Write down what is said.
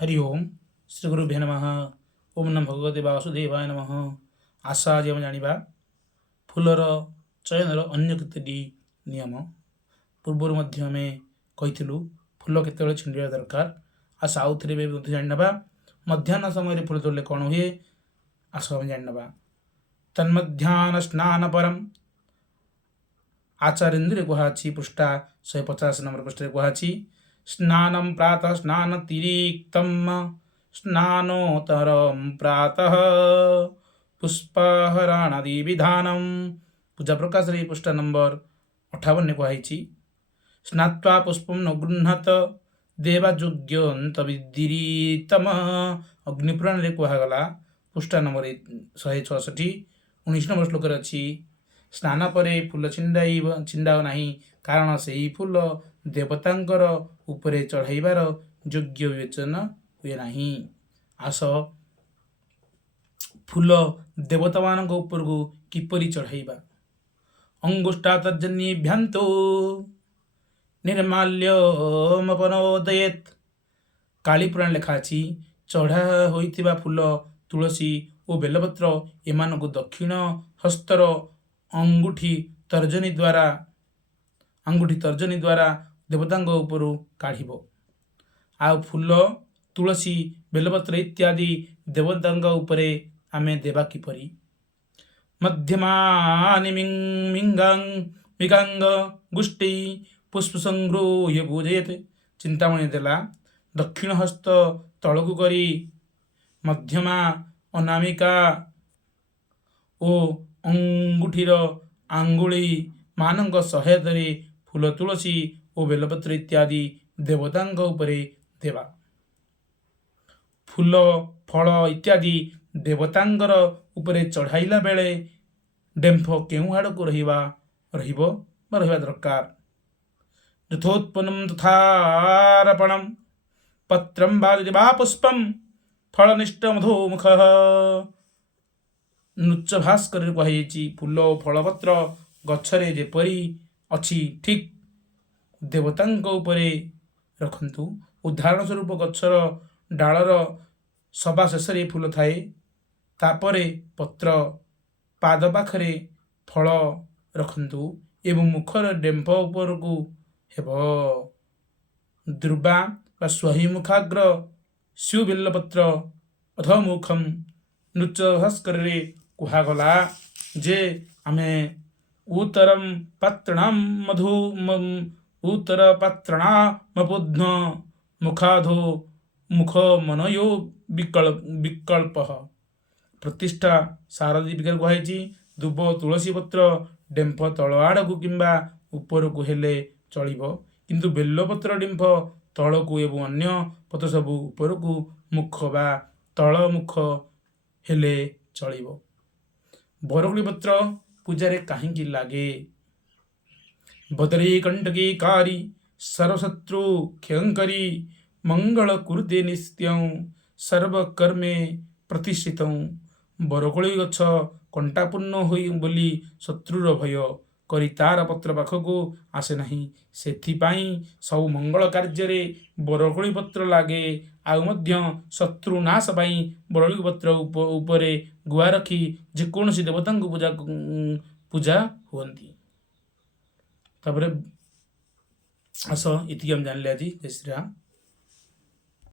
हरि ओम श्री गुरुभ्यो नमः। ओम नमः भगवते वासुदेवाय नमः। आशा आज आम जानिबा फूलर चयनर अन्य केतोटी नियम। पूर्वर मध्य आम कहिथिलु फूल केतेबेले छिंडिबा दरकार। आशा आउ थरे मध्य जानिबा मध्याह्न समय फूल तोड़ले कौन हुए। आशा आम जानिबा तन्मध्याह्न स्नान परम आचार्यन्द्र गुहाची पृष्ठा 150 नंबर पृष्ठ गुहाची स्नानं प्रातः स्नानतिरिक्तं स्नानोत्तरं प्रातः पुष्पहरणादि विधानं पूजा प्रकाश रे पृष्ठ नंबर 58 कुहाइछि स्नात्वा पुष्पं न गृह्णत देवायोग्यंत विदिरीतम अग्निपुराण रे कुहागला पृष्ठ नंबर 166 19 नंबर श्लोक रे अछि स्नान परे फूल छिंडाओ नहीं कारण से ही फूल देवतांकर उपरे चढ़ाइबार योग्य विवेचन हुए नहीं। आस फूल देवता मान उपर को किपरि चढ़ाइबा अंगुष्ठातर्जन्यभ्यांतो निर्माल्यमपनोदयेत काली पुराण लेखा अछि चढ़ा होइतिबा फूल तुलसी और बेलपत्र एमानकु दक्षिण हस्तर अंगुठी तर्जनी द्वारा देवतांग उपरू काढ़िबो। आ फूल तुलसी बेलपत्र इत्यादि देवतांग उपरे आमे देवा किपरि मध्यमानि मिगांग गुष्टि पुष्प संगृह्य पूजयेत चिंतामणि देला दक्षिण हस्त तळकु करी मध्यमा अनामिका ओ अंगुठीर आंगुली मानक सहायतारे फूल तुलसी और बेलपत्र इत्यादि देवतांग उपरे देवा। फूल फल इत्यादि देवतांगर उपरे चढ़ाइला बेले डेम्फ केउ आड़क रहिबा दरकार यथोत्पन्नं तथार्पणं पत्रं वा पुष्पं फलनिष्ठ मधुमुखः नृच भास्कर कहुछि फूल फलपत्र गछरे जेपरी अछि ठीक देवतांक उपरे रखंतु। उदाहरण स्वरूप गछर डालर सभा शेष फूल थाए तापरे पत्र पाद पाखरे फल रखंतु एवं मुखर डेम्फ उपर को हेब दुर्बा स्वहिमुखाग्र स्यु बेलपत्र अधमुखम नृच भास्कर कुहागला जे आमे उत्तरम पात्रणाम मधु उत्तर पात्रणामपुध्न मुखाधो मुख मनयो विकल्प प्रतिष्ठा सारदी विकार कुहाइछि दुब तुलसी पत्र डेम्फ तल आड़क किंबा ऊपर को हेले चलिबो किंतु बेलपत्र डेम्फ तल को एवं अन्य पत्र सब ऊपर को मुख बा तल मुख हेले चलिबो। बरगुड़ी पत्र पूजा रे काहींकी लागे बदरी कंटकी कारी सर्वशत्रु क्षयंकरी मंगल कुरुते नित्यं सर्वकर्मे प्रतिष्ठितं बरकोली गछ कंटापूर्ण होई बोली शत्रुर भय करी तार पत्र पाखको आसे नहीं सेथिपाई सब मंगल कार्य बरकोली पत्र लागे आउ मध्य शत्रु नाश पाई बरकोली पत्र उपरे गुआ रखी जेकोसी देवता पूजा हुअन्ति। तापर आस इति हम जानले आज जय श्री राम।